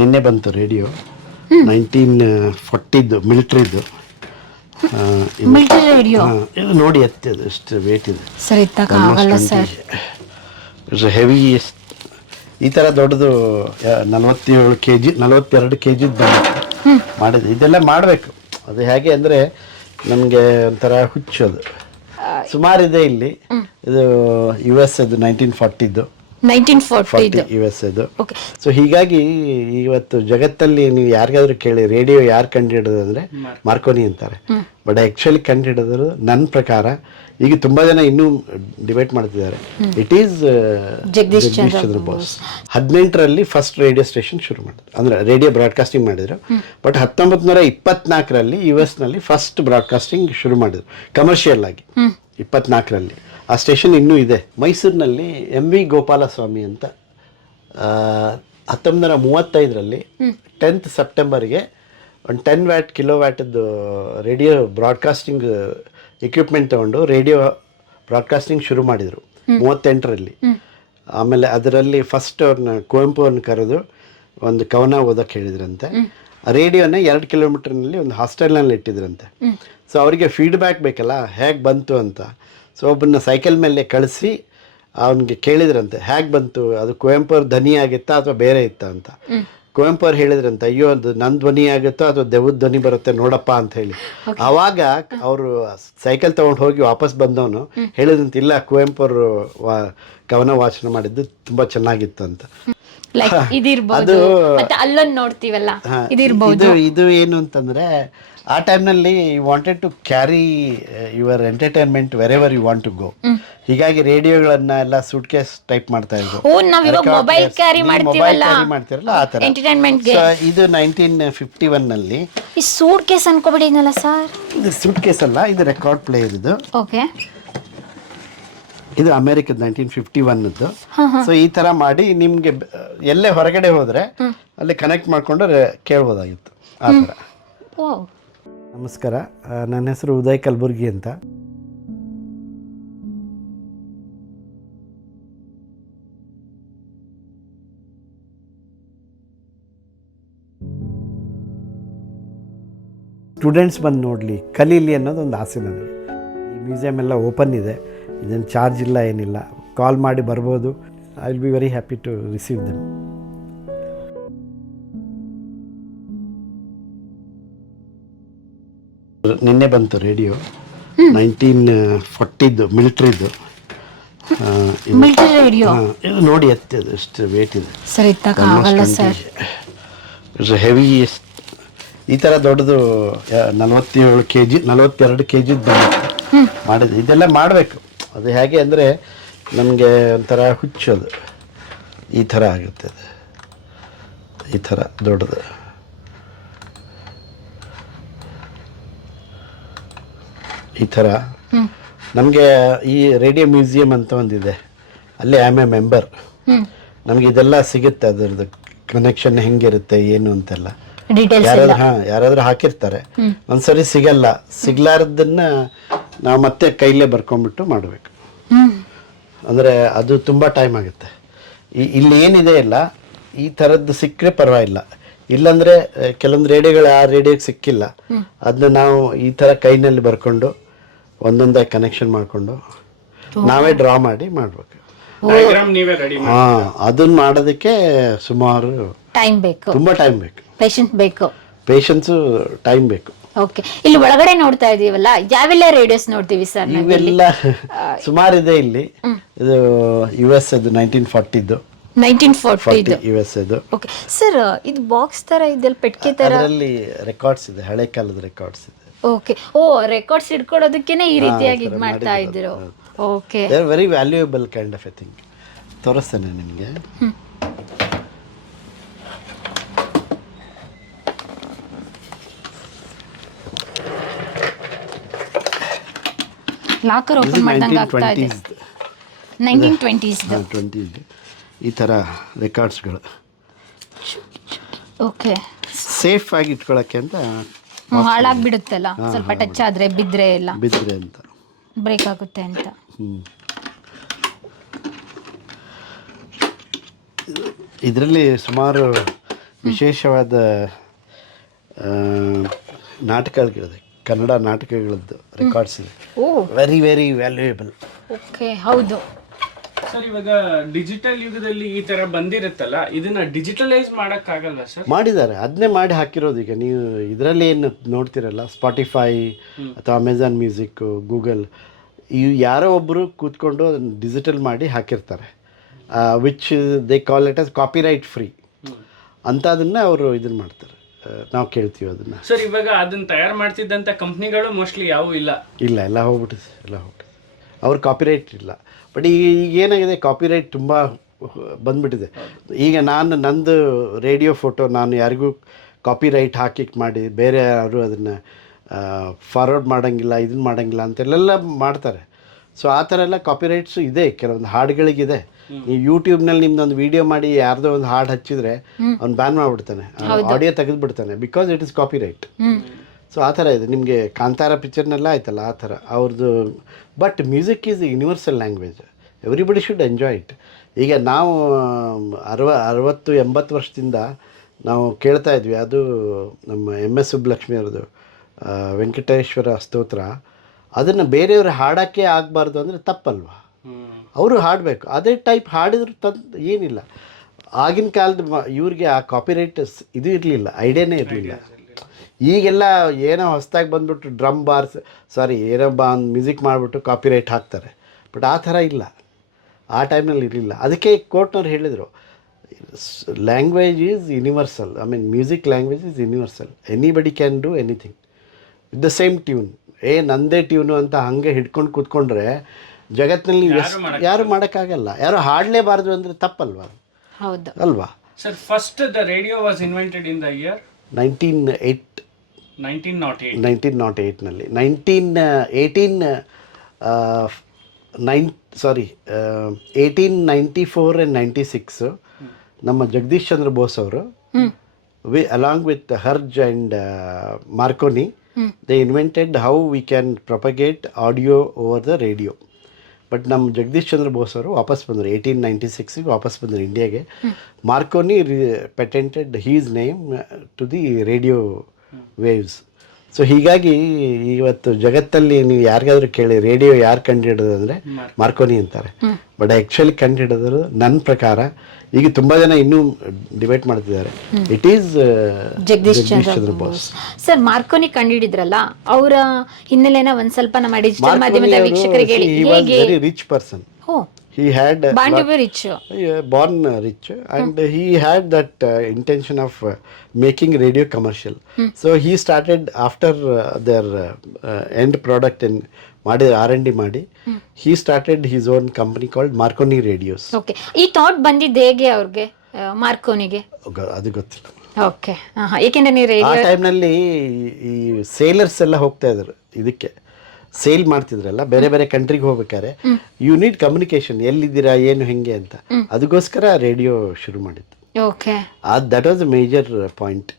ನಿನ್ನೆ ಬಂತು radio. Nineteen ಫಾರ್ಟಿದ್ದು ಮಿಲಿಟ್ರಿದ್ದು ಮಿಲ್ಟ್ರಿ ರೇಡಿಯೋ ಇದು ನೋಡಿ ಅತ್ತೆ ಎಷ್ಟು ವೇಟ್ ಇದೆ. ಸರ್ ಇತ್ತಕ ಆಗಲ್ಲ ಸರ್. ಹೆವಿ ಈ ಥರ ದೊಡ್ಡದು ನಲ್ವತ್ತೇಳು ನಲವತ್ತೇಳು ಕೆ ಜಿ ನಲವತ್ತೆರಡು ಕೆ ಜಿದ್ದು ಬಂದಿತ್ತು ಮಾಡಿದ್ದು ಇದೆಲ್ಲ ಮಾಡಬೇಕು. ಅದು ಹೇಗೆ ಅಂದರೆ ನಮಗೆ ಒಂಥರ ಹುಚ್ಚು ಅದು. ಸುಮಾರಿದೆ ಇಲ್ಲಿ. ಇದು ಯು ಎಸ್ ಅದು nineteen ಫಾರ್ಟಿದ್ದು nineteen forty forty U S ಅದು ಓಕೆ ಸೊ ಹೀಗಾಗಿ ಇವತ್ತು ಜಗತ್ತಲ್ಲಿ ನೀವು ಯಾರಿಗಾದ್ರೂ ಕೇಳಿ ರೇಡಿಯೋ ಯಾರು ಕಂಡುಹಿಡಿದ್ರು ಅಂದ್ರೆ ಮಾರ್ಕೋನಿ ಅಂತಾರೆ. ಬಟ್ ಆ್ಯಕ್ಚುಲಿ ಕಂಡುಹಿಡಿದ್ರು ನನ್ನ ಪ್ರಕಾರ ಈಗ ತುಂಬಾ ಜನ ಇನ್ನೂ ಡಿಬೇಟ್ ಮಾಡ್ತಿದ್ದಾರೆ. It is Jagadish Chandra Bose. ಹದಿನೆಂಟರಲ್ಲಿ ಫಸ್ಟ್ ರೇಡಿಯೋ ಸ್ಟೇಷನ್ ಶುರು ಮಾಡಿದ್ರು. ಅಂದ್ರೆ ರೇಡಿಯೋ ಬ್ರಾಡ್ಕಾಸ್ಟಿಂಗ್ ಮಾಡಿದ್ರು. ಬಟ್ ಹತ್ತೊಂಬತ್ತು ನೂರ ಇಪ್ಪತ್ನಾಲ್ಕರಲ್ಲಿ ಯು ಎಸ್ನಲ್ಲಿ ಫಸ್ಟ್ ಬ್ರಾಡ್ಕಾಸ್ಟಿಂಗ್ ಶುರು ಮಾಡಿದ್ರು ಕಮರ್ಷಿಯಲ್ ಆಗಿ. ಇಪ್ಪತ್ನಾಲ್ಕರಲ್ಲಿ. ಆ ಸ್ಟೇಷನ್ ಇನ್ನೂ ಇದೆ. ಮೈಸೂರಿನಲ್ಲಿ ಎಂ ವಿ ಗೋಪಾಲಸ್ವಾಮಿ ಅಂತ ಹತ್ತೊಂಬತ್ತು ನೂರ ಮೂವತ್ತೈದರಲ್ಲಿ ಟೆಂತ್ ಸೆಪ್ಟೆಂಬರ್ಗೆ ಒಂದು ಟೆನ್ ವ್ಯಾಟ್ ಕಿಲೋ ವ್ಯಾಟದ್ದು ರೇಡಿಯೋ ಬ್ರಾಡ್ಕಾಸ್ಟಿಂಗ್ ಎಕ್ವಿಪ್ಮೆಂಟ್ ತಗೊಂಡು ರೇಡಿಯೋ ಬ್ರಾಡ್ಕಾಸ್ಟಿಂಗ್ ಶುರು ಮಾಡಿದರು. ಮೂವತ್ತೆಂಟರಲ್ಲಿ. ಆಮೇಲೆ ಅದರಲ್ಲಿ ಫಸ್ಟ್ ಅವ್ರನ್ನ ಕುವೆಂಪು ಅವ್ರನ್ನ ಕರೆದು ಒಂದು ಕವನ ಓದೋಕೆ ಹೇಳಿದ್ರಂತೆ. ಆ ರೇಡಿಯೋನ ಎರಡು ಕಿಲೋಮೀಟರ್ನಲ್ಲಿ ಒಂದು ಹಾಸ್ಟೆಲ್ನಲ್ಲಿ ಇಟ್ಟಿದ್ರಂತೆ. ಸೊ ಅವರಿಗೆ ಫೀಡ್ಬ್ಯಾಕ್ ಬೇಕಲ್ಲ ಹೇಗೆ ಬಂತು ಅಂತ. ಸೊ ಒಬ್ಬನ ಸೈಕಲ್ ಮೇಲೆ ಕಳಿಸಿ ಅವನಿಗೆ ಕೇಳಿದ್ರಂತೆ ಹೇಗೆ ಬಂತು? ಅದು ಕುವೆಂಪು ಅವ್ರ ಧ್ವನಿ ಆಗಿತ್ತಾ ಅಥವಾ ಬೇರೆ ಇತ್ತಾ ಅಂತ? ಕುವೆಂಪು ಅವ್ರು ಹೇಳಿದ್ರಂತೆ ಅಯ್ಯೋ ಅದು ನನ್ನ ಧ್ವನಿ ಆಗುತ್ತೋ ಅಥವಾ ದೆವ್ವದ ಧ್ವನಿ ಬರುತ್ತೆ ನೋಡಪ್ಪ ಅಂತ ಹೇಳಿ. ಆವಾಗ ಅವರು ಸೈಕಲ್ ತಗೊಂಡು ಹೋಗಿ ವಾಪಸ್ ಬಂದವನು ಹೇಳಿದಂತೆ ಇಲ್ಲ ಕುವೆಂಪು ಅವರು ವಾ ಕವನ ವಾಚನ ಮಾಡಿದ್ದು ತುಂಬ ಚೆನ್ನಾಗಿತ್ತು ಅಂತ. ಲೈಕ್ ಇದಿರ್ಬೋದು. ಮತ್ತೆ ಅಲ್ಲೊಂದ್ ನೋಡ್ತೀವಲ್ಲ? ಇದಿರ್ಬೋದು. ಇದು ಇದು ಏನು ಅಂತಂದ್ರೆ ಆ ಟೈಮ್ನಲ್ಲಿ you wanted to carry your entertainment wherever you want to go ಹೀಗಾಗಿ ರೇಡಿಯೋಗಳನ್ನ ಎಲ್ಲ ಸೂಟ್ ಕೇಸ್ ಟೈಪ್ ಮಾಡ್ತಾ ಇದ್ರು ಓ ನಾವ್ ಇವಾಗ ಮೊಬೈಲ್ ಕ್ಯಾರಿ ಮಾಡ್ತೀವಲ್ಲ? ಕ್ಯಾರಿ ಮಾಡ್ತಿರಲ್ಲ ಆ ತರ. ಎಂಟರ್ಟೈನ್ಮೆಂಟ್ಗೆ. So, ಇದು ನೈನ್ಟೀನ್ ಫಿಫ್ಟಿ ಒನ್ನಲ್ಲಿ ಈ ಸೂಟ್ ಕೇಸ್ ಅನ್ಕೋಬಿಡಿದ್ನಲ್ಲ ಸರ್ ಇದು ಸೂಟ್ ಕೇಸ್ ಅಲ್ಲ ಇದು ರೆಕಾರ್ಡ್ ಪ್ಲೇಯರ್ ಇದು. ಓಕೆ ಇದು ಅಮೆರಿಕದ ನೈನ್ಟೀನ್ ಫಿಫ್ಟಿ ಒನ್ದು ಸೊ ಈ ಥರ ಮಾಡಿ ನಿಮಗೆ ಎಲ್ಲೇ ಹೊರಗಡೆ ಹೋದ್ರೆ ಅಲ್ಲಿ ಕನೆಕ್ಟ್ ಮಾಡಿಕೊಂಡು ಕೇಳ್ಬೋದಾಗಿತ್ತು. ಆ ಥರ. ನಮಸ್ಕಾರ. ನನ್ನ ಹೆಸರು ಉದಯ್ ಕಲಬುರ್ಗಿ ಅಂತ. ಸ್ಟೂಡೆಂಟ್ಸ್ ಬಂದು ನೋಡಲಿ ಕಲೀಲಿ ಅನ್ನೋದು ಒಂದು ಆಸೆ ನನಗೆ. ಈ ಮ್ಯೂಸಿಯಂ ಎಲ್ಲ ಓಪನ್ ಇದೆ. ಇದೇನು ಚಾರ್ಜ್ ಇಲ್ಲ ಏನಿಲ್ಲ. ಕಾಲ್ ಮಾಡಿ ಬರ್ಬೋದು. I will be very happy to receive them ನಿನ್ನೆ ಬಂತು ರೇಡಿಯೋ. ನೈನ್ಟೀನ್ ಫಾರ್ಟಿದ್ದು ಮಿಲಿಟ್ರಿದು. Military radio? ಇದು ನೋಡಿ ಅದು ಎಷ್ಟು ವೇಟ್ ಇದೆ. ಸರ್ ಇತ್ತಕ ಆಗಲ್ಲ ಸರ್ ಹೆವಿ ಈ ಥರ ದೊಡ್ಡದು ನಲವತ್ತೇಳು ಕೆ ಜಿ ನಲವತ್ತೆರಡು ಕೆ ಜಿದ್ದು ಮಾಡಿದೆ ಇದೆಲ್ಲ ಮಾಡಬೇಕು. ಅದು ಹೇಗೆ ಅಂದರೆ ನಮಗೆ ಒಂಥರ ಹುಚ್ಚೋದು ಅದು. ಈ ಥರ ಆಗುತ್ತೆ ಅದು. ಈ ಥರ ದೊಡ್ಡದು. ಈ ಥರ. ನಮಗೆ ಈ ರೇಡಿಯೋ ಮ್ಯೂಸಿಯಂ ಅಂತ ಒಂದಿದೆ. ಅಲ್ಲಿ ಆಮ್ ಎ ಮೆಂಬರ್. ನಮಗೆ ಇದೆಲ್ಲ ಸಿಗುತ್ತೆ ಅದರದ್ದು ಕನೆಕ್ಷನ್ ಹೆಂಗಿರುತ್ತೆ ಏನು ಅಂತೆಲ್ಲ. ಯಾರಾದ್ರೂ ಹಾ ಯಾರಾದ್ರೂ ಹಾಕಿರ್ತಾರೆ. ಒಂದ್ಸರಿ ಸಿಗಲ್ಲ. ಸಿಗ್ಲಾರ್ದನ್ನ ನಾವು ಮತ್ತೆ ಕೈಲೇ ಬರ್ಕೊಂಡ್ಬಿಟ್ಟು ಮಾಡಬೇಕು. ಅಂದರೆ ಅದು ತುಂಬ ಟೈಮ್ ಆಗುತ್ತೆ. ಈ ಇಲ್ಲಿ ಏನಿದೆ ಇಲ್ಲ ಈ ಥರದ್ದು ಸಿಕ್ಕರೆ ಪರವಾಗಿಲ್ಲ. ಇಲ್ಲಾಂದರೆ ಕೆಲವೊಂದು ರೇಡಿಯೋಗಳು ಆ ರೇಡಿಯೋಗೆ ಸಿಕ್ಕಿಲ್ಲ. ಅದನ್ನ ನಾವು ಈ ಥರ ಕೈನಲ್ಲಿ ಬರ್ಕೊಂಡು ಒಂದೊಂದಾಗಿ ಕನೆಕ್ಷನ್ ಮಾಡಿಕೊಂಡು ನಾವೇ ಡ್ರಾ ಮಾಡಿ ಮಾಡಬೇಕು. ಡಯಾಗ್ರಾಮ್ ನೀವೇ ರೆಡಿ ಹಾಂ ಅದನ್ನ ಮಾಡೋದಕ್ಕೆ ಸುಮಾರು ಟೈಮ್ ಬೇಕು. ತುಂಬ ಟೈಮ್ ಬೇಕು. ಪೇಷನ್ಸ್ ಬೇಕು. ಪೇಷನ್ಸು ಟೈಮ್ ಬೇಕು. ಓಕೆ ಇಲ್ಲಿ ಒಳಗಡೆ ನೋಡ್ತಾ ಇದೀವಲ್ಲ ಯಾವೆಲ್ಲ ರೇಡಿಯೋಸ್ ನೋಡ್ತೀವಿ ಸರ್ ಇವೆಲ್ಲ ಸುಮಾರಿದೆ ಇಲ್ಲಿ. ಇದು ಯು ಎಸ್ ಅದು ನೈನ್ಟೀನ್ ಫಾರ್ಟಿದ್ದು ನೈನ್ಟೀನ್ ಫೋರ್ಟಿ ಯು ಎಸ್ ಇದು ಓಕೆ ಸರ್ ಇದು ಬಾಕ್ಸ್ ತರ ಇದೆಲ್ಲ ಪೆಟ್ಟಿಗೆ ತರ? ಅದರಲ್ಲಿ ರೆಕಾರ್ಡ್ಸ್ ಇದೆ ಹಳೆ ಕಾಲದ ರೆಕಾರ್ಡ್ಸ್ ಇದೆ. ಓಕೆ ಓ ರೆಕಾರ್ಡ್ಸ್ ಇಟ್ಕೊಳ್ಳೋದಕ್ಕೇನೆ ಈ ರೀತಿಯಾಗಿ ಇದು ಮಾಡ್ತಾ ಇದ್ರು okay very valuable kind of a thing ತೋರಿಸ್ತೇನೆ ನಿಮಗೆ. ಲಾಕರ್ ಓಪನ್ ಮಾಡ್ದಂಗೆ ಆಗ್ತಾ ಇದೆ. ನೈನ್ಟೀನ್ ಟ್ವೆಂಟೀಸ್ ಟ್ವೆಂಟಿ ಈ ಥರ ರೆಕಾರ್ಡ್ಸ್ಗಳು ಓಕೆ. ಸೇಫ್ ಆಗಿ ಇಟ್ಕೊಳ್ಳೋಕ್ಕೆ ಅಂತ ಹಾಳಾಗ್ಬಿಡುತ್ತಲ್ಲ ಸ್ವಲ್ಪ ಟಚ್ ಆದರೆ ಬಿದ್ದರೆ ಎಲ್ಲ. ಬಿದ್ದರೆ ಅಂತ. ಬ್ರೇಕ್ ಆಗುತ್ತೆ ಅಂತ. ಇದರಲ್ಲಿ ಸುಮಾರು ವಿಶೇಷವಾದ ನಾಟಕಗಳಿದೆ. ಕನ್ನಡ ನಾಟಕಗಳದ್ದು ರೆಕಾರ್ಡ್ಸ್ ಇದೆ ಓ. ವೆರಿ ವೆರಿ ವ್ಯಾಲ್ಯೂಯೇಬಲ್ ಓಕೆ ಹೌದು. ಸರ್ ಇವಾಗ ಡಿಜಿಟಲ್ ಯುಗದಲ್ಲಿ ಈ ತರ ಬಂದಿರುತ್ತಲ್ಲ ಇದನ್ನ ಡಿಜಿಟಲೈಸ್ ಮಾಡಕ್ ಆಗಲ್ವಾ ಸರ್? ಮಾಡಿದ್ದಾರೆ. ಅದನ್ನೇ ಮಾಡಿ ಹಾಕಿರೋದು ಈಗ. ನೀವು ಇದರಲ್ಲಿ ಏನು ನೋಡ್ತಿರಲ್ಲ? ಸ್ಪಾಟಿಫೈ ಅಥವಾ ಅಮೆಝಾನ್ ಮ್ಯೂಸಿಕ್ ಗೂಗಲ್ ಇವು ಯಾರೋ ಒಬ್ಬರು ಕೂತ್ಕೊಂಡು ಅದನ್ನು ಡಿಜಿಟಲ್ ಮಾಡಿ ಹಾಕಿರ್ತಾರೆ. Which they call it as copyright free ಅಂತ ಅದನ್ನು ಅವರು ಇದನ್ನು ಮಾಡ್ತಾರೆ. ನಾವು ಕೇಳ್ತೀವಿ ಅದನ್ನು. ಸರ್ ಇವಾಗ ಅದನ್ನ ತಯಾರು ಮಾಡ್ತಿದ್ದಂತ ಕಂಪ್ನಿಗಳು ಮೋಸ್ಟ್ಲಿ ಯಾವೂ ಇಲ್ಲ. ಇಲ್ಲ ಎಲ್ಲ ಹೋಗ್ಬಿಟ್ಟಿದೆ ಎಲ್ಲ ಹೋಗ್ಬಿಟ್ಟಿದೆ. ಅವ್ರ ಕಾಪಿರೈಟ್ ಇಲ್ಲ. ಬಟ್ ಈಗ ಈಗ ಏನಾಗಿದೆ ಕಾಪಿರೈಟ್ ತುಂಬ ಬಂದ್ಬಿಟ್ಟಿದೆ. ಈಗ ನಾನು ನಂದು ರೇಡಿಯೋ ಫೋಟೋ ನಾನು ಯಾರಿಗೂ ಕಾಪಿರೈಟ್ ಹಾಕಿ ಮಾಡಿ ಬೇರೆ ಯಾರು ಅದನ್ನು ಫಾರ್ವರ್ಡ್ ಮಾಡೋಂಗಿಲ್ಲ ಇದನ್ನ ಮಾಡೋಂಗಿಲ್ಲ ಅಂತೆಲ್ಲ ಮಾಡ್ತಾರೆ. ಸೊ ಆ ಥರ ಎಲ್ಲ ಕಾಪಿರೈಟ್ಸು ಇದೆ ಕೆಲವೊಂದು ಹಾಡುಗಳಿಗಿದೆ. ನೀವು ಯೂಟ್ಯೂಬ್ನಲ್ಲಿ ನಿಮ್ದೊಂದು ವಿಡಿಯೋ ಮಾಡಿ ಯಾರ್ದೋ ಒಂದು ಹಾಡು ಹಚ್ಚಿದ್ರೆ ಅವ್ನು ಬ್ಯಾನ್ ಮಾಡ್ಬಿಡ್ತಾನೆ. Audio ತೆಗೆದುಬಿಡ್ತಾನೆ. Because it is copyright so ಆ ಥರ ಇದೆ. ನಿಮಗೆ ಕಾಂತಾರ ಪಿಕ್ಚರ್ನೆಲ್ಲ ಆಯ್ತಲ್ಲ ಆ ಥರ. ಅವ್ರದ್ದು but music is universal language everybody should enjoy it ಈಗ ನಾವು ಅರವ ಅರವತ್ತು ಎಂಬತ್ತು ವರ್ಷದಿಂದ ನಾವು ಕೇಳ್ತಾ ಇದ್ವಿ. ಅದು ನಮ್ಮ ಎಂ ಎಸ್ ಸುಬ್ಬಲಕ್ಷ್ಮಿ ಅವ್ರದ್ದು ವೆಂಕಟೇಶ್ವರ ಸ್ತೋತ್ರ. ಅದನ್ನು ಬೇರೆಯವ್ರು ಹಾಡೋಕ್ಕೆ ಆಗಬಾರ್ದು ಅಂದರೆ ತಪ್ಪಲ್ವಾ? ಅವರು ಹಾಡಬೇಕು. ಅದೇ ಟೈಪ್ ಹಾಡಿದ್ರು ತಂದು ಏನಿಲ್ಲ. ಆಗಿನ ಕಾಲದ ಮ- ಇವ್ರಿಗೆ ಆ ಕಾಪಿರೈಟ್ ಇದು ಇರಲಿಲ್ಲ ಐಡಿಯಾನೇ ಇರಲಿಲ್ಲ. ಈಗೆಲ್ಲ ಏನೋ ಹೊಸದಾಗಿ ಬಂದ್ಬಿಟ್ಟು ಡ್ರಮ್ ಬಾರ್ಸ್ ಸಾರಿ ಏನೋ ಬಾ ಮ್ಯೂಸಿಕ್ ಮಾಡಿಬಿಟ್ಟು ಕಾಪಿರೈಟ್ ಹಾಕ್ತಾರೆ. ಬಟ್ ಆ ಥರ ಇಲ್ಲ. ಆ ಟೈಮ್ನಲ್ಲಿ ಇರಲಿಲ್ಲ. ಅದಕ್ಕೆ ಕೋರ್ಟ್ನವ್ರು ಹೇಳಿದರು language is universal I mean music language is universal anybody can do anything with the same tune ಏ ನಂದೇ ಟ್ಯೂನು ಅಂತ ಹಾಗೆ ಹಿಡ್ಕೊಂಡು ಕೂತ್ಕೊಂಡ್ರೆ ಜಗತ್ತಿನಲ್ಲಿ ಯಾರು ಮಾಡೋಕ್ಕಾಗಲ್ಲ. ಯಾರು ಹಾಡಲೇಬಾರ್ದು ಅಂದರೆ ತಪ್ಪಲ್ವಾ? ಹೌದು. ಅಲ್ವಾ? Sir first the radio was invented in the year nineteen eight nineteen not eight. Nineteen not ಏಯ್ಟ್ನಲ್ಲಿ nineteen eighteen nine sorry eighteen ninety four and ninety six ನಮ್ಮ ಜಗದೀಶ್ ಚಂದ್ರ ಬೋಸ್ ಅವರು we along with Hertz and Marconi they invented how we can propagate audio over the radio but ನಮ್ಮ ಜಗದೀಶ್ ಚಂದ್ರ ಬೋಸ್ ಅವರು ವಾಪಸ್ ಬಂದರು eighteen ninety ಸಿಕ್ಸಿಗೆ ವಾಪಸ್ ಬಂದರು ಇಂಡಿಯಾಗೆ Marconi patented his name to the radio waves so ಹೀಗಾಗಿ ಇವತ್ತು ಜಗತ್ತಲ್ಲಿ ನೀವು ಯಾರಿಗಾದ್ರೂ ಕೇಳಿ ರೇಡಿಯೋ ಯಾರು ಕಂಡುಹಿಡಿದು ಅಂದರೆ ಮಾರ್ಕೋನಿ ಅಂತಾರೆ. ಬಟ್ ಆ್ಯಕ್ಚುಲಿ ಕಂಡುಹಿಡಿದ್ರು ನನ್ನ ಪ್ರಕಾರ ಈಗ ತುಂಬಾ ಜನ ಇನ್ನೂ ಡಿಬೇಟ್ ಮಾಡ್ತಿದ್ದಾರೆ it is Jagadish Chandra Bose sir Marconi ಕಂಡಿಡಿದ್ರಲ್ಲ ಅವರ ಹಿನ್ನೆಲೆನ ಒಂದ್ ಸ್ವಲ್ಪ ನಮ್ಮ ಡಿಜಿಟಲ್ ಮಾಧ್ಯಮದ ವೀಕ್ಷಕರಿಗೆ ಹೇಳಿ ಹೇಗೆ very rich person he had uh, ಬಾಂಡವ್ಯ rich yeah, born uh, rich and he had that uh, intention of uh, making radio commercial so he started after uh, their uh, uh, end product in ಮಾಡಿ R N D ಮಾಡಿ. He started his own company called Marconi radios okay ಈ thought ಬಂದಿದ್ದು ಹೇಗೆ ಅವ್ರಿಗೆ ಮಾರ್ಕೋನಿಗೆ ಅದು ಗೊತ್ತಿಲ್ಲ. Okay ಏಕೆಂದ್ರೆ ನೀವು ಆ ರೇಡಿಯೋ ಟೈಮ್ನಲ್ಲಿ ಈ ಸೇಲರ್ಸ್ ಎಲ್ಲ ಹೋಗ್ತಾ ಇದ್ರು ಇದಕ್ಕೆ. ಸೇಲ್ ಮಾಡ್ತಿದ್ರಲ್ಲ ಬೇರೆ ಬೇರೆ ಕಂಟ್ರಿಗೆ ಹೋಗ್ಬೇಕಾದ್ರೆ ಯು ನೀಡ್ ಕಮ್ಯುನಿಕೇಶನ್ ಎಲ್ಲಿದ್ದೀರಾ ಏನು ಹೆಂಗೆ ಅಂತ. ಅದಕ್ಕೋಸ್ಕರ ರೇಡಿಯೋ ಶುರು ಮಾಡಿದ್ದು. Okay that was major point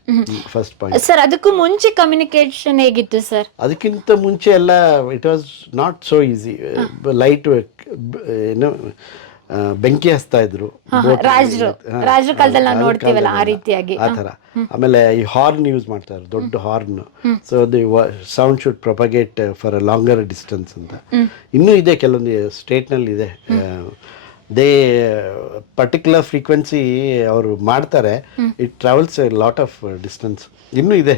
first point sir ಅದಕ್ಕೂ ಮುಂಚೆ ಕಮ್ಯುನಿಕೇಶನ್ ಹೇಗಿತ್ತು ಸರ್ ಅದಕ್ಕಿಂತ ಮುಂಚೆ ಎಲ್ಲ it was not so easy light ಏನು ಆ, ಬೆಂಕಿ ಹಚ್ತಾ ಇದ್ರು. ರಾಜರು. ಕಾಲದಲ್ಲಿ ನಾವು ನೋಡ್ತೀವಲ್ಲ ಆ ರೀತಿಯಾಗಿ. ಆ ಥರ. ಆಮೇಲೆ ಈ ಹಾರ್ನ್ ಯೂಸ್ ಮಾಡ್ತಾರೆ ದೊಡ್ಡ horn so the sound should propagate for a longer distance ಅಂತ. ಇನ್ನೂ ಇದೆ ಕೆಲವೊಂದು ಸ್ಟೇಟ್ನಲ್ಲಿ ಇದೆ ದೇ ಪರ್ಟಿಕ್ಯುಲರ್ ಫ್ರೀಕ್ವೆನ್ಸಿ ಅವರು ಮಾಡ್ತಾರೆ. It travels a lot of distance ಇನ್ನೂ ಇದೆ.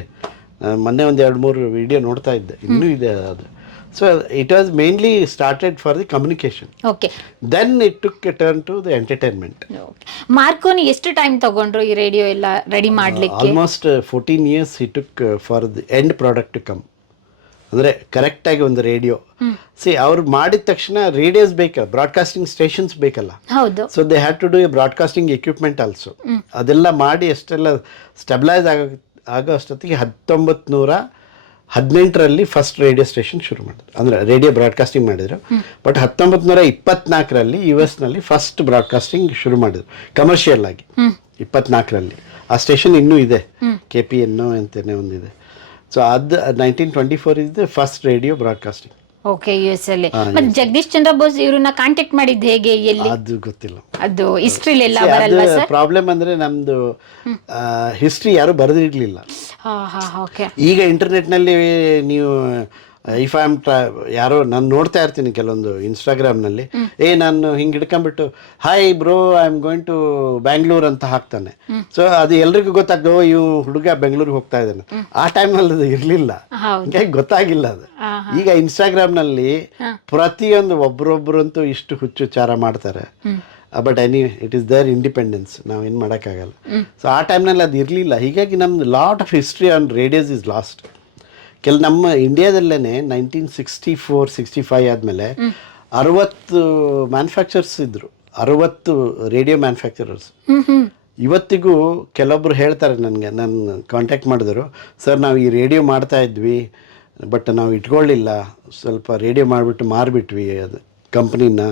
ನಾನ್ ಮೊನ್ನೆ ಒಂದು ಎರಡು ಮೂರು ವಿಡಿಯೋ ನೋಡ್ತಾ ಇದ್ದೆ. ಇನ್ನೂ ಇದೆ ಅದು. So it was mainly started for the communication okay then it took a turn to the entertainment Marconi ಎಷ್ಟು ಟೈಮ್ ತಗೊಂಡ್ರು ಈ ರೇಡಿಯೋ ಎಲ್ಲ ರೆಡಿ ಮಾಡ್ಲಿಕ್ಕೆ? Almost fourteen years it took for the end product to come ಅಂದರೆ ಕರೆಕ್ಟಾಗಿ ಒಂದು radio C ಅವ್ರು ಮಾಡಿದ ತಕ್ಷಣ ರೇಡಿಯೋಸ್ ಬೇಕಲ್ಲ ಬ್ರಾಡ್ಕಾಸ್ಟಿಂಗ್ ಸ್ಟೇಷನ್ಸ್ ಬೇಕಲ್ಲ. ಹೌದು. So they have to do a broadcasting equipment also ಅದೆಲ್ಲ ಮಾಡಿ ಅಷ್ಟೆಲ್ಲ ಸ್ಟೆಬಿಲೈಸ್ ಆಗ ಆಗೋ ಅಷ್ಟೊತ್ತಿಗೆ ಹತ್ತೊಂಬತ್ತು ನೂರ ಹದಿನೆಂಟರಲ್ಲಿ ಫಸ್ಟ್ ರೇಡಿಯೋ ಸ್ಟೇಷನ್ ಶುರು ಮಾಡಿದ್ರು. ಅಂದರೆ ರೇಡಿಯೋ ಬ್ರಾಡ್ಕಾಸ್ಟಿಂಗ್ ಮಾಡಿದರು. ಬಟ್ ಹತ್ತೊಂಬತ್ತು ನೂರ ಇಪ್ಪತ್ನಾಲ್ಕರಲ್ಲಿ ಯು ಎಸ್ನಲ್ಲಿ ಫಸ್ಟ್ ಬ್ರಾಡ್ಕಾಸ್ಟಿಂಗ್ ಶುರು ಮಾಡಿದ್ರು ಕಮರ್ಷಿಯಲ್ ಆಗಿ. ಇಪ್ಪತ್ನಾಲ್ಕರಲ್ಲಿ. ಆ ಸ್ಟೇಷನ್ ಇನ್ನೂ ಇದೆ. ಕೆ ಪಿ ಎನ್ನೋ ಅಂತೇನೆ ಒಂದಿದೆ. ಸೊ ಅದು nineteen twenty four is the first radio broadcasting okay U S ಅಲ್ಲಿ ಮತ್ತೆ ಜಗದೀಶ್ ಚಂದ್ರ ಬೋಸ್ ಇವ್ರನ್ನ ಕಾಂಟ್ಯಾಕ್ಟ್ ಮಾಡಿದ್ದು ಹೇಗೆ ಎಲ್ಲಿ? ಅದು ಗೊತ್ತಿಲ್ಲ. ಅದು ಹಿಸ್ಟ್ರಿಲಿ ಎಲ್ಲ ಬರಲ್ಲ ಬರಲ್ವಾ ಅದು ಸರ್ ಪ್ರಾಬ್ಲಮ್ ಅಂದ್ರೆ ನಮ್ದು ಹಿಸ್ಟ್ರಿ ಯಾರು ಬರೆದಿರ್ಲಿಲ್ಲ. ಈಗ ಇಂಟರ್ನೆಟ್ನಲ್ಲಿ ನೀವು ಇಫ್ ಐ ಆಮ್ ಯಾರೋ ನಾನು ನೋಡ್ತಾ ಇರ್ತೀನಿ ಕೆಲವೊಂದು ಇನ್ಸ್ಟಾಗ್ರಾಮ್ನಲ್ಲಿ ಏ ನಾನು ಹಿಂಗೆ ಹಿಡ್ಕೊಂಡ್ಬಿಟ್ಟು hi bro I am going to Bangalore ಅಂತ ಹಾಕ್ತಾನೆ. ಸೊ ಅದು ಎಲ್ರಿಗೂ ಗೊತ್ತಾಗ್ತದೆ ಓ ಇವು ಹುಡುಗ ಬೆಂಗಳೂರಿಗೆ ಹೋಗ್ತಾ ಇದ್ದಾನೆ. ಆ ಟೈಮ್ನಲ್ಲಿ ಅದು ಇರಲಿಲ್ಲ. ಗೊತ್ತಾಗಿಲ್ಲ ಅದು. ಈಗ ಇನ್ಸ್ಟಾಗ್ರಾಮ್ನಲ್ಲಿ ಪ್ರತಿಯೊಂದು ಒಬ್ರೊಬ್ರಂತೂ ಇಷ್ಟು ಹುಚ್ಚುಚ್ಚಾರ ಮಾಡ್ತಾರೆ. But any it is their independence ನಾವು ಏನು ಮಾಡೋಕ್ಕಾಗಲ್ಲ. ಸೊ ಆ ಟೈಮ್ನಲ್ಲಿ ಅದು ಇರಲಿಲ್ಲ. ಹೀಗಾಗಿ ನಮ್ದು lot of history on radios is last ಕೆಲ ನಮ್ಮ ಇಂಡಿಯಾದಲ್ಲೇ nineteen sixty four sixty five ಆದಮೇಲೆ ಅರವತ್ತು ಮ್ಯಾನುಫ್ಯಾಕ್ಚರ್ಸ್ ಇದ್ರು. ಅರವತ್ತು ರೇಡಿಯೋ ಮ್ಯಾನುಫ್ಯಾಕ್ಚರರ್ಸ್ ಇವತ್ತಿಗೂ ಕೆಲವೊಬ್ರು ಹೇಳ್ತಾರೆ ನನಗೆ ನನ್ನ ಕಾಂಟ್ಯಾಕ್ಟ್ ಮಾಡಿದ್ರು ಸರ್ ನಾವು ಈ ರೇಡಿಯೋ ಮಾಡ್ತಾ ಇದ್ವಿ ಬಟ್ ನಾವು ಇಟ್ಕೊಳ್ಳಿಲ್ಲ ಸ್ವಲ್ಪ ರೇಡಿಯೋ ಮಾಡಿಬಿಟ್ಟು ಮಾರಿಬಿಟ್ವಿ ಅದು ಕಂಪ್ನಿನ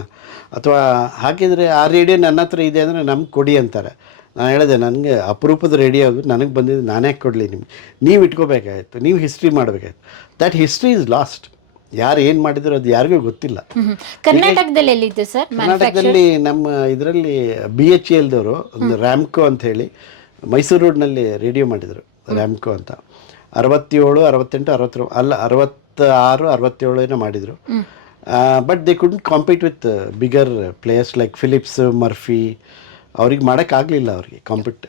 ಅಥವಾ ಹಾಕಿದರೆ ಆ ರೇಡಿಯೋ ನನ್ನ ಹತ್ರ ಇದೆ ಅಂದರೆ ನಮ್ಗೆ ಕೊಡಿ ಅಂತಾರೆ. ನಾನು ಹೇಳಿದೆ ನನಗೆ ಅಪರೂಪದ ರೇಡಿಯೋ ಆಗೋದು ನನಗೆ ಬಂದಿದ್ದು ನಾನೇ ಕೊಡಲಿ ನಿಮ್ಗೆ. ನೀವು ಇಟ್ಕೋಬೇಕಾಯ್ತು ನೀವು ಹಿಸ್ಟ್ರಿ ಮಾಡಬೇಕಾಯ್ತು. ದಟ್ ಹಿಸ್ಟ್ರಿ ಇಸ್ ಲಾಸ್ಟ್ ಯಾರು ಏನು ಮಾಡಿದ್ರು ಅದು ಯಾರಿಗೂ ಗೊತ್ತಿಲ್ಲ. ಕರ್ನಾಟಕದಲ್ಲಿ ಎಲ್ಲಿದ್ದು ಸರ್? ಕರ್ನಾಟಕದಲ್ಲಿ ನಮ್ಮ ಇದರಲ್ಲಿ ಬಿ ಎಚ್ ಎಲ್ ದವರು ಒಂದು ರ್ಯಾಮ್ಕೋ ಅಂತ ಹೇಳಿ ಮೈಸೂರು ರೋಡ್ನಲ್ಲಿ ರೇಡಿಯೋ ಮಾಡಿದರು ರ್ಯಾಮ್ಕೋ ಅಂತ. ಅರವತ್ತೇಳು ಅರವತ್ತೆಂಟು ಅರವತ್ತು ಅಲ್ಲ ಅರವತ್ತಾರು ಅರವತ್ತೇಳು ಏನೋ ಮಾಡಿದರು but they could compete with bigger players like Philips Murphy ಅವ್ರಿಗೆ ಮಾಡೋಕ್ಕಾಗಲಿಲ್ಲ ಅವ್ರಿಗೆ ಕಾಂಪಿಟ್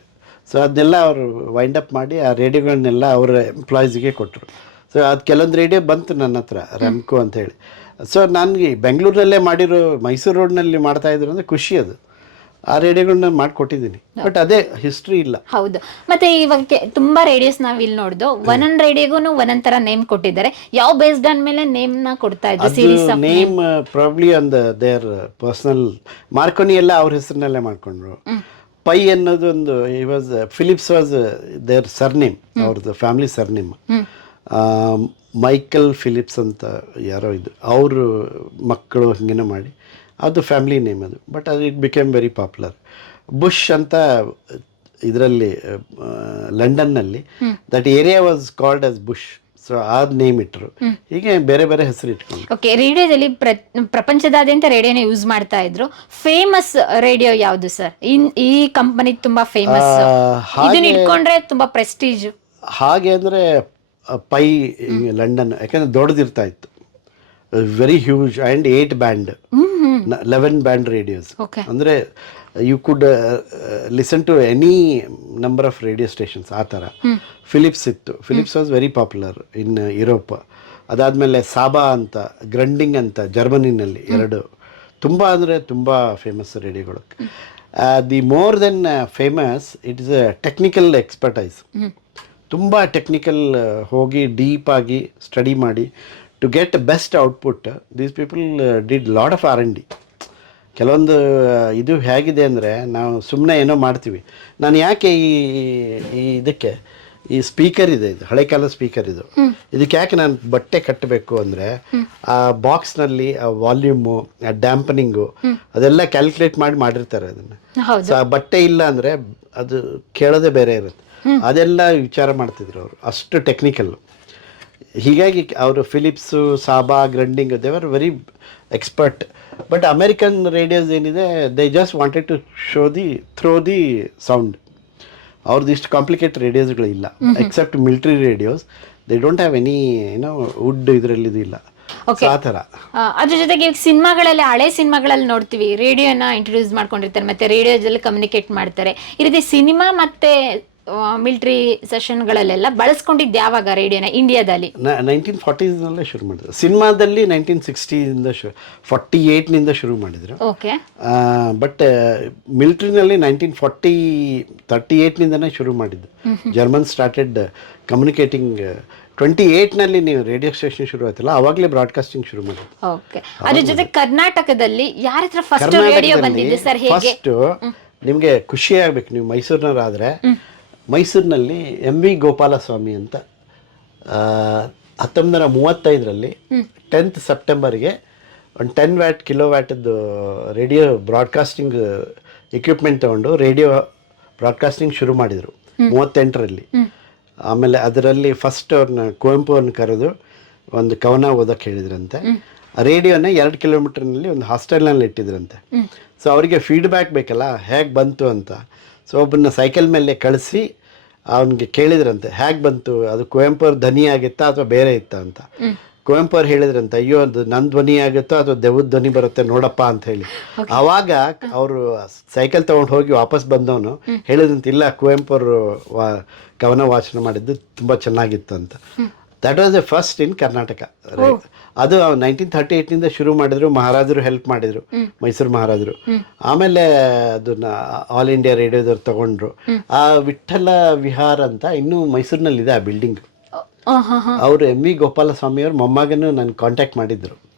ಸೊ ಅದನ್ನೆಲ್ಲ ಅವರು ವೈಂಡ್ ಅಪ್ ಮಾಡಿ ಆ ರೇಡಿಯೋಗಳನ್ನೆಲ್ಲ ಅವರ ಎಂಪ್ಲಾಯೀಸ್ಗೆ ಕೊಟ್ಟರು ಸೊ ಅದು ಕೆಲವೊಂದು ರೇಡಿಯೋ ಬಂತು ನನ್ನ ಹತ್ರ ರೆಮ್ಕೋ ಅಂತ ಹೇಳಿ. ಸೊ ನನಗೆ ಬೆಂಗಳೂರಲ್ಲೇ ಮಾಡಿರೋ ಮೈಸೂರು ರೋಡ್ನಲ್ಲಿ ಮಾಡ್ತಾಯಿದ್ರು ಅಂದರೆ ಖುಷಿ ಅದು. ಆ ರೇಡಿಯೋಗಳನ್ನ ಮಾಡ್ಕೊಟ್ಟಿದ್ದೀನಿ. ಬಟ್ ಅದೇ ಹಿಸ್ಟ್ರಿ ಇಲ್ಲ. ಹೌದು. ಮತ್ತೆ ಇವಾಗ ಕೆ- ತುಂಬಾ ರೇಡಿಯೋಸ್ ನಾವ್ ಇಲ್ಲಿ ನೋಡ್ದು. ಒಂದೊಂದ್ ರೇಡಿಯೋಗೂ ಒಂದೊಂದ್ ತರ ನೇಮ್ ಕೊಟ್ಟಿದ್ದಾರೆ. ಯಾವ ಬೇಸ್ಡ್ ಆನ್ ಮೇಲೆ ನೇಮ್ನ ಕೊಡ್ತಾ ಇದ್ರು? Series name probably on the their personal Marconi ಎಲ್ಲ ಅವ್ರ ಹೆಸರಿನಲ್ಲೇ ಮಾಡ್ಕೊಂಡ್ರು. ಪೈ ಅನ್ನೋದು ಒಂದು ಈ was Philips was their surname ಅವ್ರದ್ದು ಫ್ಯಾಮಿಲಿ ಸರ್ನೇಮ್ ಮೈಕಲ್ ಫಿಲಿಪ್ಸ್ ಅಂತ ಯಾರೋ ಇದು ಅವರು ಮಕ್ಕಳು ಹಿಂಗೇನೋ ಮಾಡಿ. ಅದು ಫ್ಯಾಮಿಲಿ ನೇಮ್ ಅದು. ಬಟ್ ಅದು it became very popular Bush ಅಂತ ಇದರಲ್ಲಿ ಲಂಡನ್ನಲ್ಲಿ that area was called as Bush so ಆದ ನೇಮ್ ಇಟ್ಟರು ಹೀಗೆ ಬೇರೆ ಬೇರೆ ಹೆಸರು ಇಟ್ಕೊಂಡು ಓಕೆ ರೇಡಿಯೋದಲ್ಲಿ ಪ್ರಪಂಚದಾದ್ಯಂತ ರೇಡಿಯೋನ ಯೂಸ್ ಮಾಡ್ತಾ ಇದ್ರು. ಫೇಮಸ್ ರೇಡಿಯೋ ಯಾವುದು ಸರ್ ಈ ಕಂಪನಿ ತುಂಬಾ ಫೇಮಸ್ ಇದನ್ನ ಇಟ್ಕೊಂಡ್ರೆ ತುಂಬಾ ಪ್ರೆಸ್ಟೀಜ್ ಹಾಗೆ ಅಂದರೆ ಪೈ ಲಂಡನ್ ಯಾಕಂದ್ರೆ ದೊಡ್ಡದಿರ್ತಾ ಇತ್ತು. Very huge and eight band eleven band radios. ಅಂದರೆ you could listen to any number of radio stations ಆ ಥರ. ಫಿಲಿಪ್ಸ್ ಇತ್ತು. Philips was very popular in Europe ಅದಾದಮೇಲೆ ಸಾಬಾ ಅಂತ ಗ್ರಂಡಿಂಗ್ ಅಂತ ಜರ್ಮನಿನಲ್ಲಿ ಎರಡು. ತುಂಬ ಅಂದರೆ ತುಂಬ famous ರೇಡಿಯೋಗಳು. The more then famous it is a technical expertise ತುಂಬ ಟೆಕ್ನಿಕಲ್ ಹೋಗಿ ಡೀಪಾಗಿ ಸ್ಟಡಿ ಮಾಡಿ. To get best output these people did lot of R N D ಕೆಲವೊಂದು ಇದು ಹೇಗಿದೆ ಅಂದರೆ ನಾವು ಸುಮ್ಮನೆ ಏನೋ ಮಾಡ್ತೀವಿ. ನಾನು ಯಾಕೆ ಈ ಈ ಇದಕ್ಕೆ ಈ ಸ್ಪೀಕರ್ ಇದೆ ಇದು ಹಳೆ ಕಾಲದ ಸ್ಪೀಕರ್ ಇದು ಇದಕ್ಕೆ ಯಾಕೆ ನಾನು ಬಟ್ಟೆ ಕಟ್ಟಬೇಕು ಅಂದರೆ ಆ ಬಾಕ್ಸ್ನಲ್ಲಿ ಆ ವಾಲ್ಯೂಮು ಆ ಡ್ಯಾಂಪನಿಂಗು ಅದೆಲ್ಲ ಕ್ಯಾಲ್ಕುಲೇಟ್ ಮಾಡಿ ಮಾಡಿರ್ತಾರೆ ಅದನ್ನು. ಸೊ ಆ ಬಟ್ಟೆ ಇಲ್ಲ ಅಂದರೆ ಅದು ಕೇಳೋದೇ ಬೇರೆ ಇರುತ್ತೆ. ಅದೆಲ್ಲ ವಿಚಾರ ಮಾಡ್ತಿದ್ರು ಅವರು. ಅಷ್ಟು ಟೆಕ್ನಿಕಲ್ಲು ಹೀಗಾಗಿ ಅವರು Philips Saba Grundig they were very expert but American radios ಏನಿದೆ they just wanted to show the throw the sound ಅವ್ರದ್ದು ಇಷ್ಟು complicate ರೇಡಿಯೋಸ್ಗಳಿಲ್ಲ except military radios they don't have any ಏನೋ ವುಡ್ ಇದರಲ್ಲಿ ಇದು ಇಲ್ಲ. ಅದ್ರ ಜೊತೆಗೆ ಈಗ ಸಿನಿಮಾಗಳಲ್ಲಿ ಹಳೆ ಸಿನಿಮಾಗಳಲ್ಲಿ ನೋಡ್ತೀವಿ ರೇಡಿಯೋನ ಇಂಟ್ರೊಡ್ಯೂಸ್ ಮಾಡ್ಕೊಂಡಿರ್ತಾರೆ ಮತ್ತೆ ರೇಡಿಯೋದಲ್ಲಿ ಕಮ್ಯುನಿಕೇಟ್ ಮಾಡ್ತಾರೆ. ಈ ರೀತಿ ಸಿನಿಮಾ ಮತ್ತೆ ಮಿಲಿಟರಿ ಸೆಷನ್ಗಳಲ್ಲೆಲ್ಲ ಬಳಸ್ಕೊಂಡಿದ್ದು ಯಾವಾಗ ರೇಡಿಯೋನ? ಇಂಡಿಯಾದಲ್ಲಿ? ನೈನ್ಟೀನ್ ಫಾರ್ಟೀಸ್ನಲ್ಲೇ ಶುರು ಮಾಡಿದ್ರು. ಸಿನಿಮಾದಲ್ಲಿ ನೈನ್ಟೀನ್ ಸಿಕ್ಸ್ಟಿಯಿಂದ ಶು ಫಾರ್ಟಿ ಏಯ್ಟ್ನಿಂದ ಶುರು ಮಾಡಿದರು. ಓಕೆ. ಬಟ್ ಮಿಲಿಟ್ರಿನಲ್ಲಿ ನೈನ್ಟೀನ್ ಫಾರ್ಟಿ ತರ್ಟಿ ಏಯ್ಟ್ನಿಂದನೇ ಶುರು ಮಾಡಿದ್ದು. ಜರ್ಮನ್ ಸ್ಟಾರ್ಟೆಡ್ ಕಮ್ಯುನಿಕೇಟಿಂಗ್ ಟ್ವೆಂಟಿ ಏಯ್ಟ್ನಲ್ಲಿ ನೀವು ರೇಡಿಯೋ ಸ್ಟೇಷನ್ ಶುರು ಆಯ್ತಲ್ಲ ಅವಾಗಲೇ ಬ್ರಾಡ್ಕಾಸ್ಟಿಂಗ್ ಶುರು ಮಾಡಿದ್ರು ಓಕೆ. ಅದ್ರ ಜೊತೆ ಕರ್ನಾಟಕದಲ್ಲಿ ಯಾರತ್ರ ಫಸ್ಟ್ ರೇಡಿಯೋ ಬಂದಿದೆ ಸರ್ ಹೇಗೆ? ಫಸ್ಟು ನಿಮಗೆ ಖುಷಿ ಆಗ್ಬೇಕು ನೀವು ಮೈಸೂರಿನವರಾದರೆ. ಮೈಸೂರಿನಲ್ಲಿ ಎಂ ವಿ ಗೋಪಾಲಸ್ವಾಮಿ ಅಂತ ಹತ್ತೊಂಬತ್ತು ನೂರ ಮೂವತ್ತೈದರಲ್ಲಿ ಟೆಂತ್ ಸೆಪ್ಟೆಂಬರ್ಗೆ ಒಂದು ಟೆನ್ ವ್ಯಾಟ್ ಕಿಲೋ ವ್ಯಾಟದ್ದು ರೇಡಿಯೋ ಬ್ರಾಡ್ಕಾಸ್ಟಿಂಗ್ ಎಕ್ವಿಪ್ಮೆಂಟ್ ತೊಗೊಂಡು ರೇಡಿಯೋ ಬ್ರಾಡ್ಕಾಸ್ಟಿಂಗ್ ಶುರು ಮಾಡಿದರು ಮೂವತ್ತೆಂಟರಲ್ಲಿ. ಆಮೇಲೆ ಅದರಲ್ಲಿ ಫಸ್ಟ್ ಅವ್ರನ್ನ ಕುವೆಂಪು ಅವ್ರನ್ನ ಕರೆದು ಒಂದು ಕವನ ಓದೋಕ್ಕೆ ಹೇಳಿದ್ರಂತೆ. ರೇಡಿಯೋನ ಎರಡು ಕಿಲೋಮೀಟರ್ನಲ್ಲಿ ಒಂದು ಹಾಸ್ಟೆಲ್ನಲ್ಲಿ ಇಟ್ಟಿದ್ರಂತೆ. ಸೊ ಅವರಿಗೆ ಫೀಡ್ಬ್ಯಾಕ್ ಬೇಕಲ್ಲ ಹೇಗೆ ಬಂತು ಅಂತ. ಸೊ ಒಬ್ಬನ ಸೈಕಲ್ ಮೇಲೆ ಕಳಿಸಿ ಅವನಿಗೆ ಕೇಳಿದ್ರಂತೆ ಹೇಗೆ ಬಂತು? ಅದು ಕುವೆಂಪು ಅವ್ರ ಧ್ವನಿ ಆಗಿತ್ತಾ ಅಥವಾ ಬೇರೆ ಇತ್ತಾ ಅಂತ? ಕುವೆಂಪು ಅವ್ರು ಹೇಳಿದ್ರಂತೆ ಅಯ್ಯೋ ಅದು ನನ್ನ ಧ್ವನಿ ಆಗುತ್ತೋ ಅಥವಾ ದೆವ್ವದ ಧ್ವನಿ ಬರುತ್ತೆ ನೋಡಪ್ಪ ಅಂತ ಹೇಳಿ. ಅವಾಗ ಅವರು ಸೈಕಲ್ ತಗೊಂಡು ಹೋಗಿ ವಾಪಸ್ ಬಂದವನು ಹೇಳಿದಂತೆ ಇಲ್ಲ ಕುವೆಂಪು ಅವರು ವಾ ಕವನ ವಾಚನ ಮಾಡಿದ್ದು ತುಂಬ ಚೆನ್ನಾಗಿತ್ತು ಅಂತ. That was the first in Karnataka ಅದು ನೈನ್ಟೀನ್ ಥರ್ಟಿ ಏಯ್ಟ್ನಿಂದ ಶುರು ಮಾಡಿದ್ರು ಮಹಾರಾಜರು ಹೆಲ್ಪ್ ಮಾಡಿದ್ರು ಮೈಸೂರು ಮಹಾರಾಜರು. ಆಮೇಲೆ ಅದನ್ನ ಆಲ್ ಇಂಡಿಯಾ ರೇಡಿಯೋದವ್ರು ತಗೊಂಡ್ರು. ಆ ವಿಠಲ ವಿಹಾರ ಅಂತ ಇನ್ನೂ ಮೈಸೂರಿನಲ್ಲಿದೆ ಆ ಬಿಲ್ಡಿಂಗ್ ಅವರು ಎಂ ವಿ ಗೋಪಾಲಸ್ವಾಮಿ ಅವ್ರ ನಾನು ನನ್ನ ಕಾಂಟ್ಯಾಕ್ಟ್ ಮಾಡಿದ್ರು.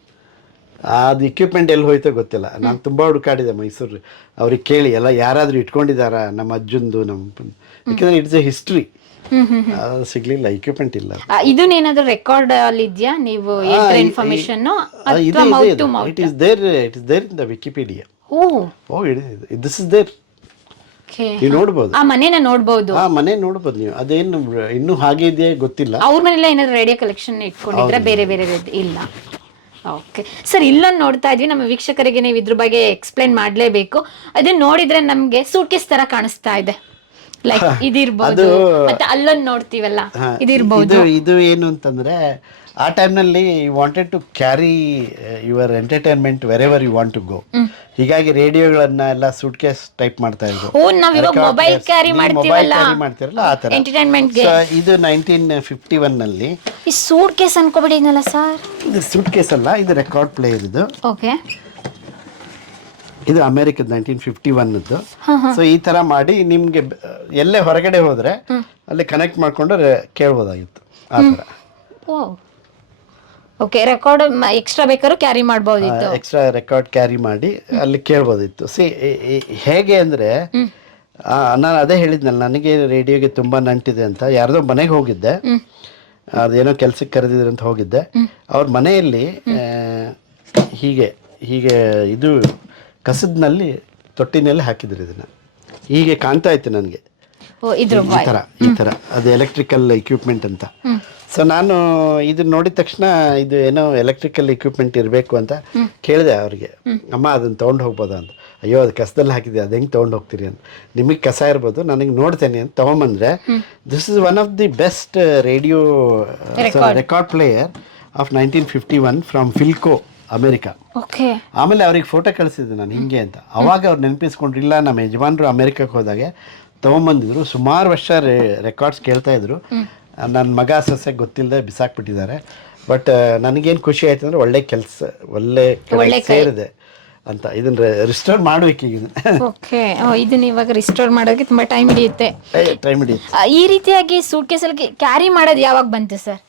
ಅದು ಇಕ್ವಿಪ್ಮೆಂಟ್ ಎಲ್ಲಿ ಹೋಯ್ತೋ ಗೊತ್ತಿಲ್ಲ. ನಾನು ತುಂಬ ಹುಡುಕಾಡಿದೆ ಮೈಸೂರು. ಅವ್ರಿಗೆ ಕೇಳಿ ಎಲ್ಲ ಯಾರಾದರೂ ಇಟ್ಕೊಂಡಿದ್ದಾರಾ? ನಮ್ಮ ಅಜ್ಜಂದು ನಮ್ಮ ಯಾಕಂದರೆ ಇಟ್ಸ್ ಎ ಹಿಸ್ಟ್ರಿ ಸಿಗ್ಲಿಲ್ಲ ಇಕ್ವಿಪ್ಮೆಂಟ್ ಇಲ್ಲ. ಇದು ಇದನ್ನೇನಾದ್ರೂ ರೆಕಾರ್ಡ್ ಅಲ್ಲಿ ಇದೆಯಾ ನೀವು ಏನಾದ್ರು information it is there it is there in the Wikipedia ಓ. ಓ ದಿಸ್ ಇಸ್ ದೇರ್ ನೀವು ನೋಡ್ಬೋದು. ಆ ಮನೇನ ನೋಡಬಹುದು ಆ ಮನೆ ನೋಡಬಹುದು ನೀವು. ಅದೇನು ಇನ್ನು ಹಾಗೆ ಇದೆಯೇ ಗೊತ್ತಿಲ್ಲ. ಅವ್ರ ಮನೆಲ್ಲ ಏನಾದ್ರು ರೇಡಿಯೋ ಕಲೆಕ್ಷನ್ ಇಟ್ಕೊಂಡಿದ್ರೆ? ಬೇರೆ ಬೇರೆ ಬೇರೆ- ಇಲ್ಲ. ಓಕೆ ಸರ್ ಇಲ್ಲೊಂದು ನೋಡ್ತಾ ಇದ್ವಿ. ನಮ್ಮ ವೀಕ್ಷಕರಿಗೆ ನೀವು ಇದ್ರ ಬಗ್ಗೆ ಎಕ್ಸ್ಪ್ಲೈನ್ ಮಾಡಲೇಬೇಕು. ಅದನ್ನ ನೋಡಿದ್ರೆ ನಮ್ಗೆ ಸೂಟ್ಕೇಸ್ ತರ ಕಾಣಿಸ್ತಾ ಇದೆ. ಲೈಕ್ ಇದಿರ್ಬೋದು. ಮತ್ತೆ ಅಲ್ಲೊಂದು ನೋಡ್ತೀವಲ್ಲ? ಇದಿರ್ಬೋದು. ಇದು ಇದು ಏನು ಅಂತಂದ್ರೆ ಆ ಟೈಮ್ನಲ್ಲಿ you wanted to carry your entertainment wherever you want to go ಹೀಗಾಗಿ ರೇಡಿಯೋಗಳನ್ನ ಎಲ್ಲ ಸೂಟ್ ಕೇಸ್ ಟೈಪ್ ಮಾಡ್ತಾ ಇದ್ರು ಮೊಬೈಲ್ ಕ್ಯಾರಿ ಕ್ಯಾರಿ ಆ ತರ ಎಂಟರ್ಟೈನ್ಮೆಂಟ್ಗೆ ಇದು ನೈನ್ಟೀನ್ ಫಿಫ್ಟಿ ಒನ್ನಲ್ಲಿ ಈ ಸೂಟ್ ಕೇಸ್ ಅನ್ಕೋಬಿಡಿದ್ನಲ್ಲ ಸರ್ ಇದು ಸೂಟ್ ಕೇಸ್ ಅಲ್ಲ ಇದು ರೆಕಾರ್ಡ್ ಪ್ಲೇಯರ್ ಇದು. ಓಕೆ ಇದು ಅಮೆರಿಕದ ನೈನ್ಟೀನ್ ಫಿಫ್ಟಿ ಸೊ ಈ ಥರ ಮಾಡಿ ನಿಮಗೆ ಎಲ್ಲೇ ಹೊರಗಡೆ ಹೋದರೆ ಅಲ್ಲಿ ಕನೆಕ್ಟ್ ಮಾಡಿಕೊಂಡು ಕೇಳ್ಬೋದಾಗಿತ್ತು. ಆ ಥರ. ಓಕೆ ರೆಕಾರ್ಡ್ ಎಕ್ಸ್ಟ್ರಾ ಬೇಕಾದ್ರೂ ಕ್ಯಾರಿ ಮಾಡ್ಬೋದಿತ್ತು. ಎಕ್ಸ್ಟ್ರಾ ರೆಕಾರ್ಡ್ ಕ್ಯಾರಿ ಮಾಡಿ ಅಲ್ಲಿ ಕೇಳ್ಬೋದಿತ್ತು. ಸಿ ಹೇಗೆ ಅಂದರೆ ನಾನು ಅದೇ ಹೇಳಿದ್ನಲ್ಲ ನನಗೆ ರೇಡಿಯೋಗೆ ತುಂಬ ನಂಟಿದೆ ಅಂತ. ಯಾರ್ದೋ ಮನೆಗೆ ಹೋಗಿದ್ದೆ. ಅದೇನೋ ಕೆಲ್ಸಕ್ಕೆ ಕರೆದಿದ್ರು ಅಂತ ಹೋಗಿದ್ದೆ. ಅವ್ರ ಮನೆಯಲ್ಲಿ ಹೀಗೆ ಹೀಗೆ ಇದು ಕಸದ್ನಲ್ಲಿ ತೊಟ್ಟಿನಲ್ಲಿ ಹಾಕಿದ್ರು ಇದನ್ನು. ಹೀಗೆ ಕಾಣ್ತಾ ಇತ್ತು ನನಗೆ. ಓ ಇದ್ರ ಈ ಥರ ಈ ಥರ ಅದು ಎಲೆಕ್ಟ್ರಿಕಲ್ ಇಕ್ವಿಪ್ಮೆಂಟ್ ಅಂತ. ಸೊ ನಾನು ಇದನ್ನ ನೋಡಿದ ತಕ್ಷಣ ಇದು ಏನೋ ಎಲೆಕ್ಟ್ರಿಕಲ್ ಇಕ್ವಿಪ್ಮೆಂಟ್ ಇರಬೇಕು ಅಂತ ಕೇಳಿದೆ ಅವ್ರಿಗೆ. ಅಮ್ಮ ಅದನ್ನು ತೊಗೊಂಡು ಹೋಗ್ಬೋದಾ ಅಂತ. ಅಯ್ಯೋ ಅದು ಕಸದಲ್ಲಿ ಹಾಕಿದೆ ಅದು ಹೆಂಗೆ ತೊಗೊಂಡು ಹೋಗ್ತೀರಿ ಅಂತ. ನಿಮಗೆ ಕಸ ಇರ್ಬೋದು ನನಗೆ ನೋಡ್ತೇನೆ ಅಂತ ತೊಗೊಂಬಂದ್ರೆ this is one of the best radio record player of nineteen fifty one from Philco America. Okay. ಆಮೇಲೆ ಅವ್ರಿಗೆ ಫೋಟೋ ಕಳಿಸಿದ್ದೆ ನಾನು ಹಿಂಗೆ ಅಂತ. ಅವಾಗ ಅವ್ರು ನೆನಪಿಸ್ಕೊಂಡಿಲ್ಲ ನಮ್ಮ ಯಜಮಾನರು ಅಮೆರಿಕಕ್ಕೆ ಹೋದಾಗೆ ತೊಗೊಂಬಂದಿದ್ರು. ಸುಮಾರು ವರ್ಷ ರೆಕಾರ್ಡ್ಸ್ ಕೇಳ್ತಾ ಇದ್ರು. ನನ್ನ ಮಗ ಸಸ್ಯ ಗೊತ್ತಿಲ್ಲದೆ ಬಿಸಾಕ್ಬಿಟ್ಟಿದ್ದಾರೆ. ಬಟ್ ನನಗೇನು ಖುಷಿ ಆಯ್ತು ಅಂದ್ರೆ ಒಳ್ಳೆ ಕೆಲಸ ಒಳ್ಳೆ ಒಳ್ಳೆ ಸೇರಿದೆ ಅಂತ. ಇದನ್ನ ರಿಸ್ಟೋರ್ ಮಾಡಬೇಕು ಈಗ. ಓಕೆ. ಇದನ್ನ ಇವಾಗ ರಿಸ್ಟೋರ್ ಮಾಡೋಕೆ ತುಂಬಾ ಟೈಮ್ ಹಿಡಿಯುತ್ತೆ. ಟೈಮ್ ಹಿಡಿಯುತ್ತೆ. ಆ, ಈ ರೀತಿಯಾಗಿ ಸೂಟ್ ಕೇಸಲ್ಲಿ ಕ್ಯಾರಿ ಮಾಡೋದು ಯಾವಾಗ ಬಂತು ಸರ್?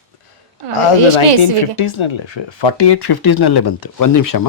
ಅದು ನೈನ್ಟೀನ್ ಫಿಫ್ಟೀಸ್ನಲ್ಲೇ ಫಾರ್ಟಿ ಏಯ್ಟ್ ಫಿಫ್ಟೀಸ್ನಲ್ಲೇ ಬಂತು. ಒಂದು ನಿಮಿಷಮ್ಮ